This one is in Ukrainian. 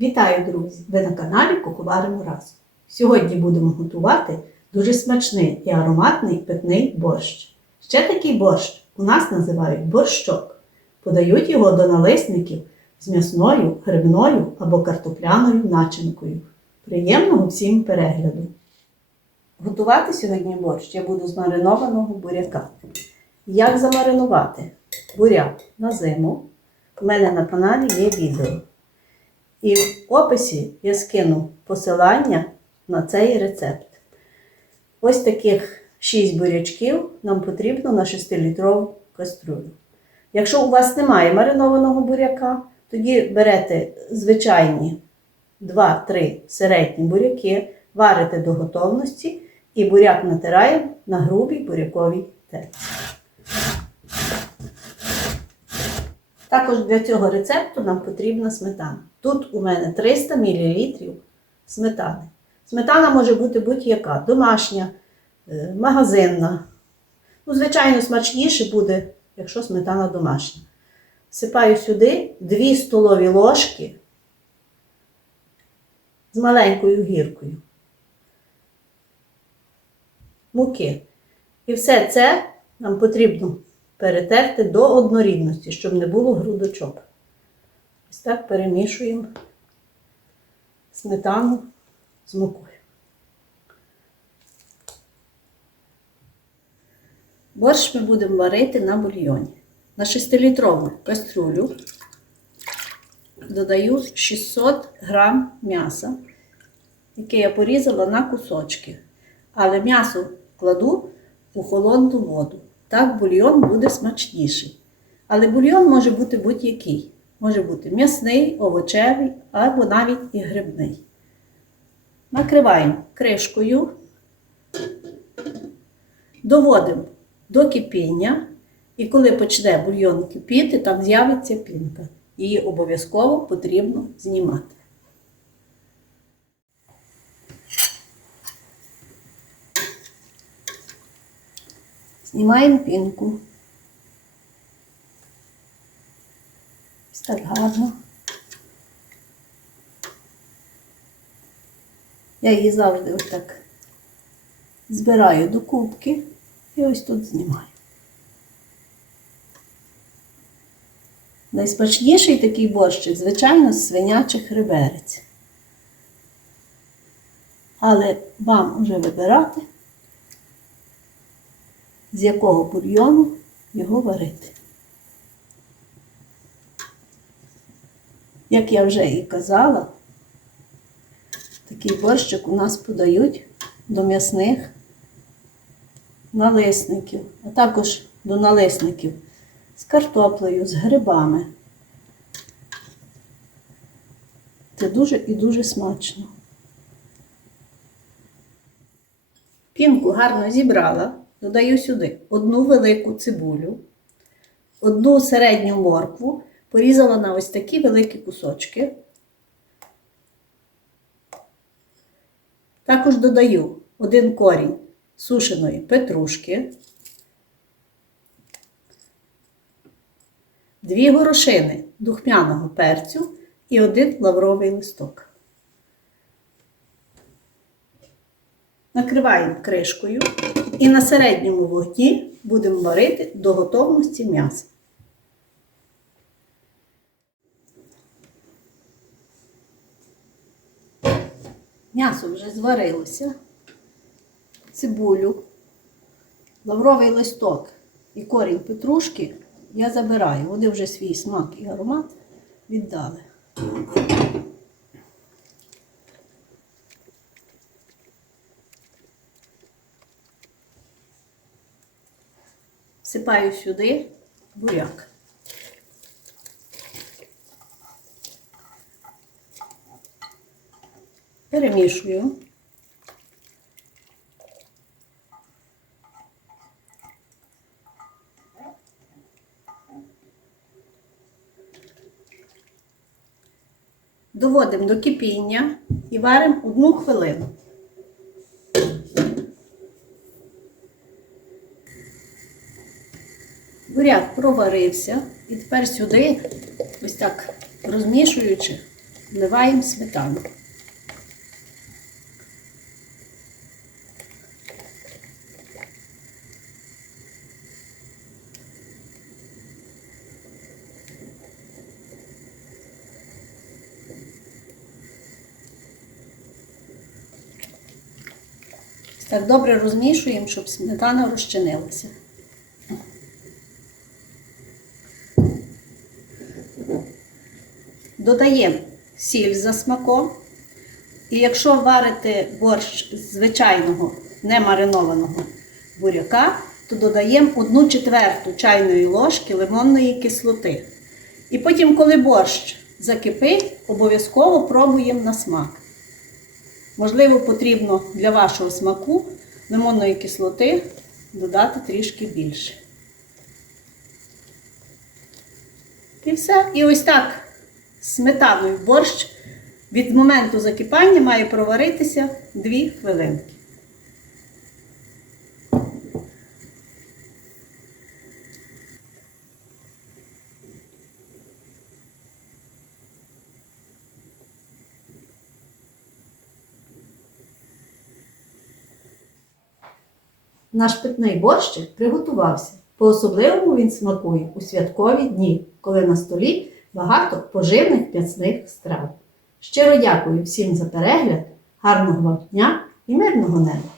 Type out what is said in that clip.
Вітаю, друзі! Ви на каналі Куховаримо разом. Сьогодні будемо готувати дуже смачний і ароматний питний борщ. Ще такий борщ у нас називають борщок. Подають його до налисників з м'ясною, грибною або картопляною начинкою. Приємного всім перегляду! Готувати сьогодні борщ я буду з маринованого буряка. Як замаринувати буряк на зиму? У мене на каналі є відео. І в описі я скину посилання на цей рецепт. Ось таких 6 бурячків нам потрібно на 6-літрову каструлю. Якщо у вас немає маринованого буряка, тоді берете звичайні 2-3 середні буряки, варите до готовності і буряк натираємо на грубій буряковій терці. Також для цього рецепту нам потрібна сметана. Тут у мене 300 мл сметани. Сметана може бути будь-яка, домашня, е, магазинна. Ну, звичайно, смачніше буде, якщо сметана домашня. Всипаю сюди 2 столові ложки з маленькою гіркою. Муки. І все це нам потрібно перетерти до однорідності, щоб не було грудочок. Ось так перемішуємо сметану з мукою. Борщ ми будемо варити на бульйоні. На 6-літрову кастрюлю додаю 600 грам м'яса, яке я порізала на кусочки. Але м'ясо кладу у холодну воду. Так бульйон буде смачніший. Але бульйон може бути будь-який. Може бути м'ясний, овочевий або навіть і грибний. Накриваємо кришкою, доводимо до кипіння, і коли почне бульйон кипіти, там з'явиться пінка. Її обов'язково потрібно знімати. Знімаємо пінку. Ось так гарно. Я її завжди ось так збираю до кубки і ось тут знімаю. Найсмачніший такий борщик, звичайно, з свинячих реберець. Але вам вже вибирати, з якого бульйону його варити. Як я вже і казала, такий борщик у нас подають до м'ясних налисників, а також до налисників з картоплею, з грибами. Це дуже і дуже смачно. Пінку гарно зібрала, додаю сюди одну велику цибулю, одну середню моркву, порізала на ось такі великі кусочки. Також додаю один корінь сушеної петрушки, дві горошини духмяного перцю і один лавровий листок. Накриваємо кришкою і на середньому вогні будемо варити до готовності м'яса. М'ясо вже зварилося, цибулю, лавровий листок і корінь петрушки я забираю. Вони вже свій смак і аромат віддали. Всипаю сюди буряк. Перемішую. Доводимо до кипіння і варимо одну хвилину. Буряк проварився і тепер сюди, ось так розмішуючи, вливаємо сметану. Так добре розмішуємо, щоб сметана розчинилася. Додаємо сіль за смаком. І якщо варите борщ з звичайного не маринованого буряка, то додаємо 1 четверту чайної ложки лимонної кислоти. І потім, коли борщ закипить, обов'язково пробуємо на смак. Можливо, потрібно для вашого смаку лимонної кислоти додати трішки більше. І все. І ось так сметаною борщ від моменту закипання має проваритися 2 хвилинки. Наш питний борщик приготувався. По-особливому він смакує у святкові дні, коли на столі багато поживних п'ясних страв. Щиро дякую всім за перегляд, гарного вам дня і мирного неба!